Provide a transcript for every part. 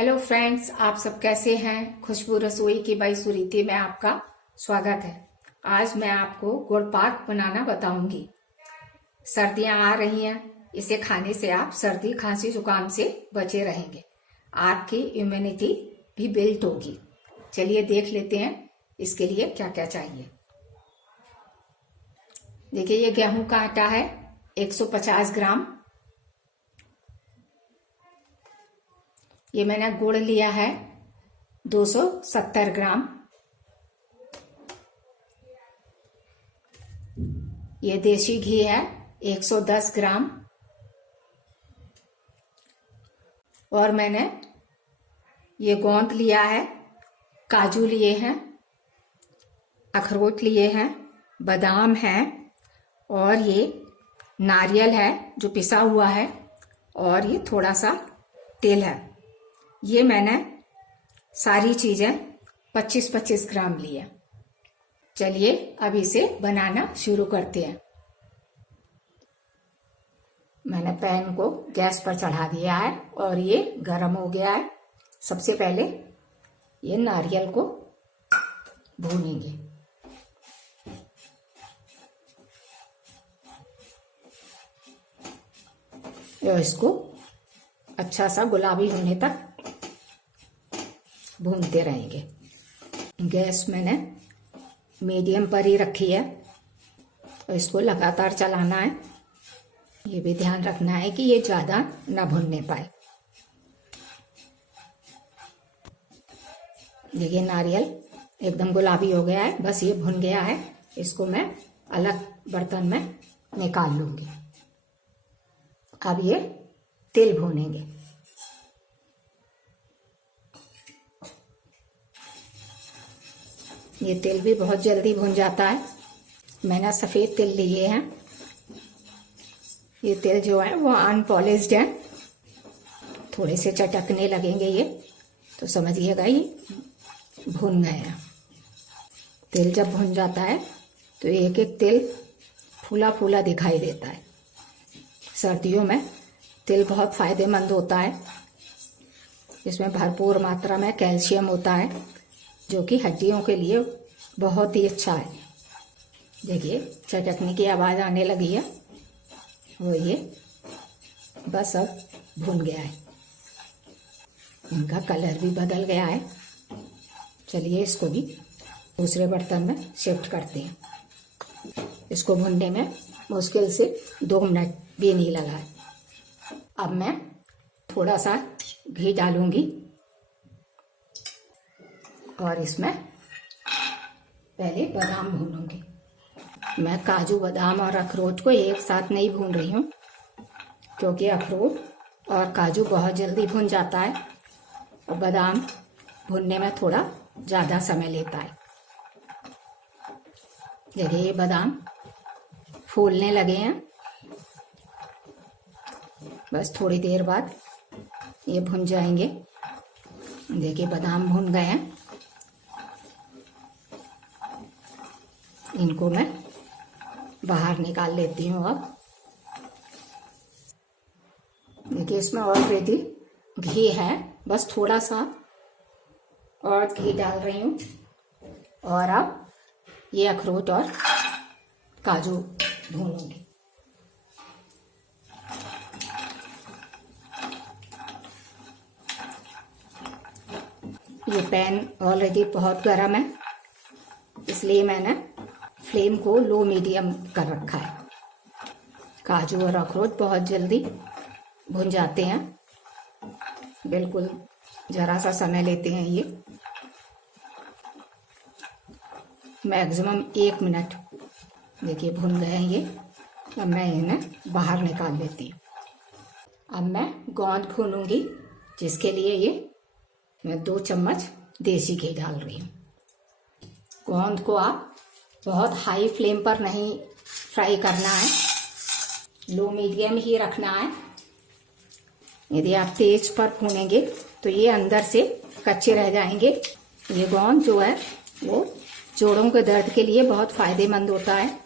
Hello friends, आप सब कैसे हैं। खुशबू रसोई की बाई सुरीति में आपका स्वागत है। आज मैं आपको गुड़ पाक बनाना बताऊंगी। सर्दियां आ रही हैं, इसे खाने से आप सर्दी खांसी जुकाम से बचे रहेंगे। आपकी इम्यूनिटी भी बिल्ड होगी। चलिए देख लेते हैं इसके लिए क्या क्या चाहिए। देखिए, ये गेहूं का आटा है 150 ग्राम। ये मैंने गुड़ लिया है 270 ग्राम। ये देसी घी है 110 ग्राम। और मैंने ये गोंद लिया है, काजू लिए हैं, अखरोट लिए हैं, बादाम है, और ये नारियल है जो पिसा हुआ है, और ये थोड़ा सा तेल है। ये मैंने सारी चीजें 25-25 ग्राम लिए। चलिए अब इसे बनाना शुरू करते हैं। मैंने पैन को गैस पर चढ़ा दिया है और ये गर्म हो गया है। सबसे पहले ये नारियल को भूनेंगे। और इसको अच्छा सा गुलाबी होने तक भूनते रहेंगे। गैस मैंने मीडियम पर ही रखी है और इसको लगातार चलाना है। ये भी ध्यान रखना है कि ये ज्यादा ना भुनने पाए। देखिए, नारियल एकदम गुलाबी हो गया है, बस ये भुन गया है। इसको मैं अलग बर्तन में निकाल लूंगी। अब ये तिल भूनेंगे। ये तिल भी बहुत जल्दी भुन जाता है। मैंने सफेद तिल लिए हैं। ये तिल जो है वो अनपॉलिश्ड है, थोड़े से चटकने लगेंगे ये, तो समझिएगा ये भुन गए हैं। तिल जब भुन जाता है तो एक एक तिल फूला फूला दिखाई देता है। सर्दियों में तिल बहुत फायदेमंद होता है। इसमें भरपूर मात्रा में कैल्शियम होता है जो कि हड्डियों के लिए बहुत ही अच्छा है। देखिए, चटकने की आवाज़ आने लगी है। वो ये बस अब भुन गया है। इनका कलर भी बदल गया है। चलिए इसको भी दूसरे बर्तन में शिफ्ट करते हैं। इसको भुनने में मुश्किल से 2 मिनट भी नहीं लगा है। अब मैं थोड़ा सा घी डालूंगी और इसमें पहले बादाम भूनूंगी। मैं काजू, बादाम और अखरोट को एक साथ नहीं भून रही हूँ, क्योंकि अखरोट और काजू बहुत जल्दी भुन जाता है और बादाम भुनने में थोड़ा ज़्यादा समय लेता है। देखिए, ये बादाम फूलने लगे हैं। बस थोड़ी देर बाद ये भुन जाएंगे। देखिए, बादाम भुन गए हैं। इनको मैं बाहर निकाल लेती हूँ। अब देखिए, इसमें ऑलरेडी घी है, बस थोड़ा सा और घी डाल रही हूँ। और अब ये अखरोट और काजू भूनूंगी। ये पैन ऑलरेडी बहुत गर्म है, इसलिए मैंने फ्लेम को लो मीडियम कर रखा है। काजू और अखरोट बहुत जल्दी भुन जाते हैं, बिल्कुल जरा सा समय लेते हैं ये, मैक्सिमम 1 मिनट। देखिए, भुन गए हैं ये। अब मैं इन्हें बाहर निकाल लेती हूँ। अब मैं गोंद भूनूंगी, जिसके लिए ये मैं 2 चम्मच देसी घी डाल रही हूँ। गोंद को आप बहुत हाई फ्लेम पर नहीं फ्राई करना है, लो मीडियम ही रखना है। यदि आप तेज पर भूनेंगे तो ये अंदर से कच्चे रह जाएंगे। ये गोंद जो है वो जोड़ों के दर्द के लिए बहुत फायदेमंद होता है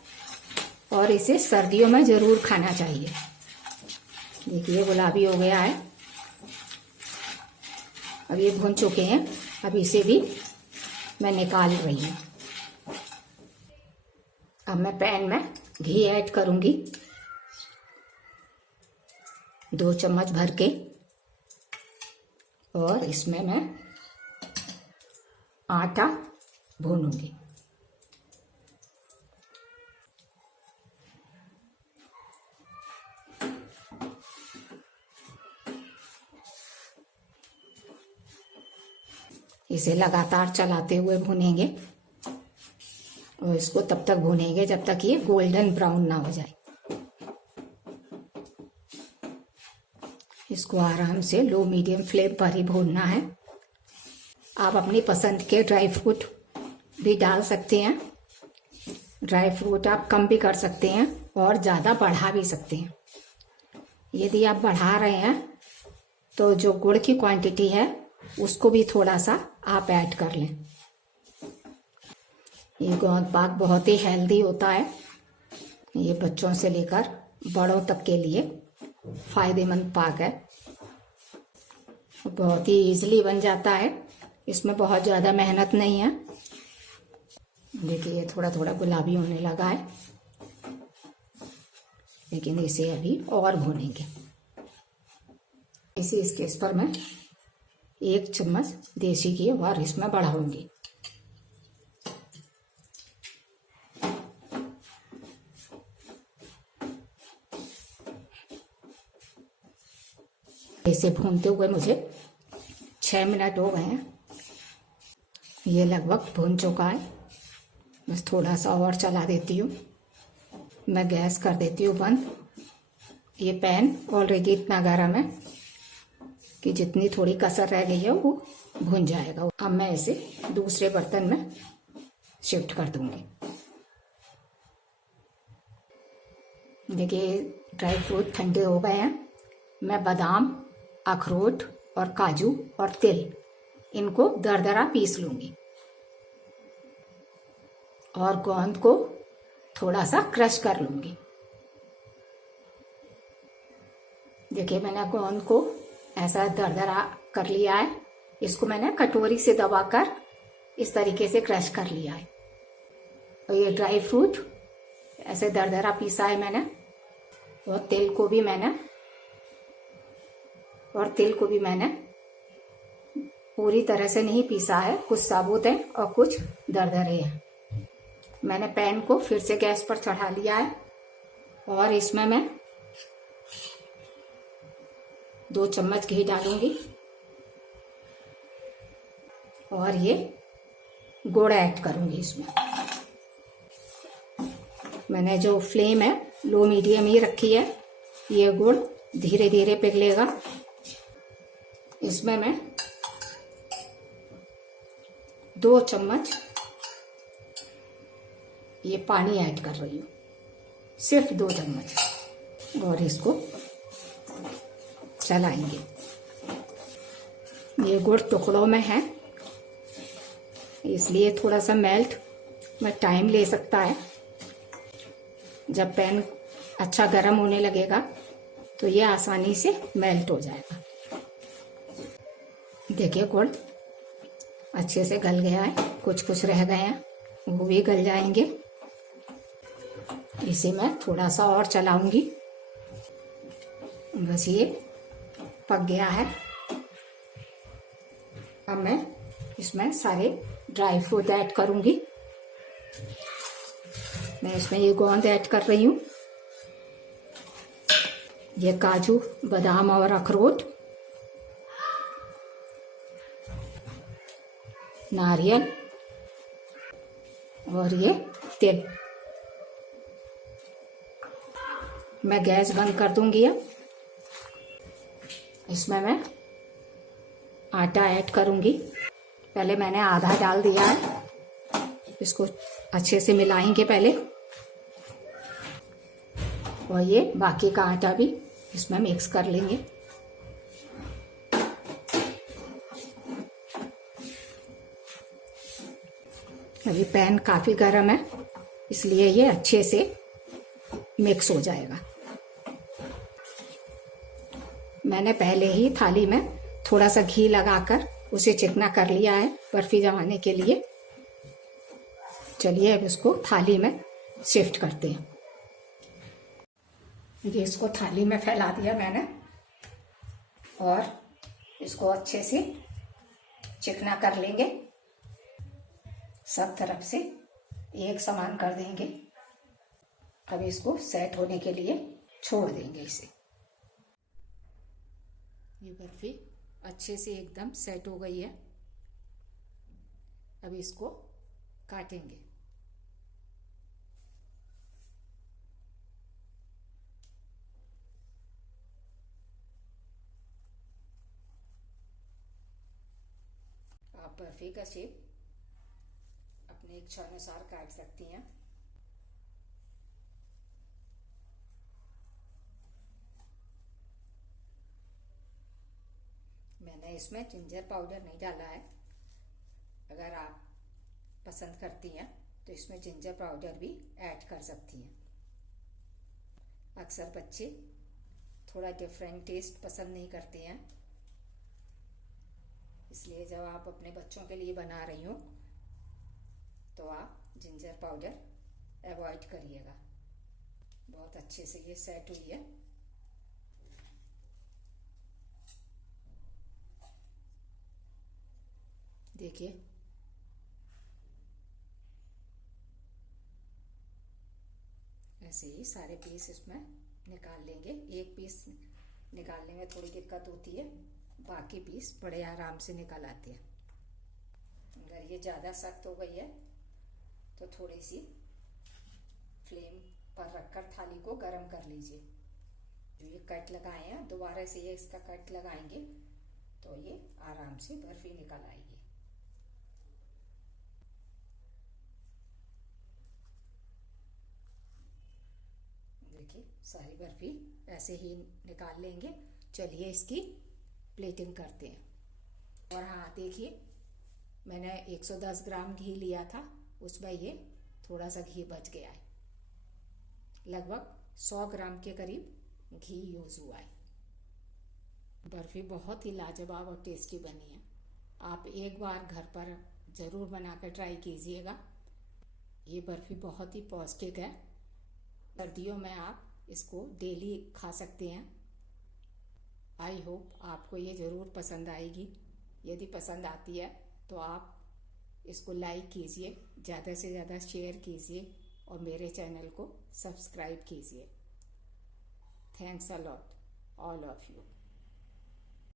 और इसे सर्दियों में ज़रूर खाना चाहिए। देखिए, गुलाबी हो गया है। अब ये भून चुके हैं, अब इसे भी मैं निकाल रही हूँ। अब मैं पैन में घी ऐड करूँगी 2 चम्मच भर के, और इसमें मैं आटा भूनूंगी। इसे लगातार चलाते हुए भूनेंगे और इसको तब तक भूनेंगे जब तक ये गोल्डन ब्राउन ना हो जाए। इसको आराम से लो मीडियम फ्लेम पर ही भूनना है। आप अपनी पसंद के ड्राई फ्रूट भी डाल सकते हैं। ड्राई फ्रूट आप कम भी कर सकते हैं और ज़्यादा बढ़ा भी सकते हैं। यदि आप बढ़ा रहे हैं तो जो गुड़ की क्वांटिटी है उसको भी थोड़ा सा आप ऐड कर लें। ये गोंद पाक बहुत ही हेल्दी होता है। ये बच्चों से लेकर बड़ों तक के लिए फायदेमंद पाक है। बहुत ही इजीली बन जाता है, इसमें बहुत ज़्यादा मेहनत नहीं है। देखिए ये थोड़ा थोड़ा गुलाबी होने लगा है, लेकिन इसे अभी और भूनेंगे। इसी स्टेज पर मैं 1 चम्मच देसी घी और इसमें बढ़ाऊंगी। इसे भूनते हुए मुझे 6 मिनट हो गए हैं। ये लगभग भून चुका है। बस थोड़ा सा और चला देती हूँ। मैं गैस कर देती हूँ बंद। ये पैन ऑलरेडी इतना गर्म है कि जितनी थोड़ी कसर रह गई है वो भून जाएगा। अब मैं इसे दूसरे बर्तन में शिफ्ट कर दूंगी। देखिए ड्राई फ्रूट ठंडे हो गए हैं। मैं बादाम, अखरोट और काजू और तिल इनको दरदरा पीस लूंगी और गोंद को थोड़ा सा क्रश कर लूंगी। देखिए मैंने गोंद को ऐसा दरदरा कर लिया है। इसको मैंने कटोरी से दबाकर इस तरीके से क्रश कर लिया है। और ये ड्राई फ्रूट ऐसे दरदरा पीसा है मैंने, और तिल को भी मैंने पूरी तरह से नहीं पीसा है। कुछ साबुत है और कुछ दरदरे हैं। मैंने पैन को फिर से गैस पर चढ़ा लिया है और इसमें मैं 2 चम्मच घी डालूंगी और ये गुड़ ऐड करूंगी। इसमें मैंने जो फ्लेम है लो मीडियम ही रखी है। ये गुड़ धीरे धीरे पिघलेगा। इसमें मैं 2 चम्मच ये पानी ऐड कर रही हूँ, सिर्फ 2 चम्मच, और इसको चलाएंगे। ये गुड़ टुकड़ों में है इसलिए थोड़ा सा मेल्ट में टाइम ले सकता है। जब पैन अच्छा गर्म होने लगेगा तो ये आसानी से मेल्ट हो जाएगा। देखिए गुड़ अच्छे से गल गया है, कुछ रह गए हैं वो भी गल जाएंगे। इसे मैं थोड़ा सा और चलाऊंगी। बस ये पक गया है। अब मैं इसमें सारे ड्राई फ्रूट ऐड करूंगी। मैं इसमें ये गोंद ऐड कर रही हूँ, ये काजू, बादाम और अखरोट, नारियल और ये तिल। मैं गैस बंद कर दूंगी। अब इसमें मैं आटा ऐड करूंगी। पहले मैंने आधा डाल दिया है। इसको अच्छे से मिलाएंगे पहले, और ये बाकी का आटा भी इसमें मिक्स कर लेंगे। अभी पैन काफी गर्म है इसलिए ये अच्छे से मिक्स हो जाएगा। मैंने पहले ही थाली में थोड़ा सा घी लगाकर उसे चिकना कर लिया है बर्फी जमाने के लिए। चलिए अब इसको थाली में शिफ्ट करते हैं। ये इसको थाली में फैला दिया मैंने और इसको अच्छे से चिकना कर लेंगे, सब तरफ से एक समान कर देंगे। अब इसको सेट होने के लिए छोड़ देंगे इसे। ये बर्फी अच्छे से एकदम सेट हो गई है। अब इसको काटेंगे। आप बर्फी का शेप अपने इच्छा अनुसार काट सकती हैं। मैंने इसमें जिंजर पाउडर नहीं डाला है। अगर आप पसंद करती हैं तो इसमें जिंजर पाउडर भी ऐड कर सकती हैं। अक्सर बच्चे थोड़ा डिफरेंट टेस्ट पसंद नहीं करते हैं, इसलिए जब आप अपने बच्चों के लिए बना रही हो तो आप जिंजर पाउडर अवॉइड करिएगा। बहुत अच्छे से ये सेट हुई है। देखिए ऐसे ही सारे पीस इसमें निकाल लेंगे। एक पीस निकालने में थोड़ी दिक्कत होती है, बाकी पीस बड़े आराम से निकल आते हैं। अगर ये ज़्यादा सख्त हो गई है तो थोड़ी सी फ्लेम पर रखकर थाली को गर्म कर लीजिए। जो ये कट लगाए हैं दोबारा से ये इसका कट लगाएंगे तो ये आराम से बर्फी निकल आएगी। देखिए सारी बर्फी ऐसे ही निकाल लेंगे। चलिए इसकी प्लेटिंग करते हैं। और हाँ देखिए मैंने 110 ग्राम घी लिया था, उसमें ये थोड़ा सा घी बच गया है। लगभग 100 ग्राम के करीब घी यूज हुआ है। बर्फी बहुत ही लाजवाब और टेस्टी बनी है। आप एक बार घर पर ज़रूर बनाकर ट्राई कीजिएगा। ये बर्फी बहुत ही पौष्टिक है। सर्दियों में आप इसको डेली खा सकते हैं। आई होप आपको ये ज़रूर पसंद आएगी। यदि पसंद आती है तो आप इसको लाइक कीजिए, ज़्यादा से ज़्यादा शेयर कीजिए और मेरे चैनल को सब्सक्राइब कीजिए। Thanks a lot all of you.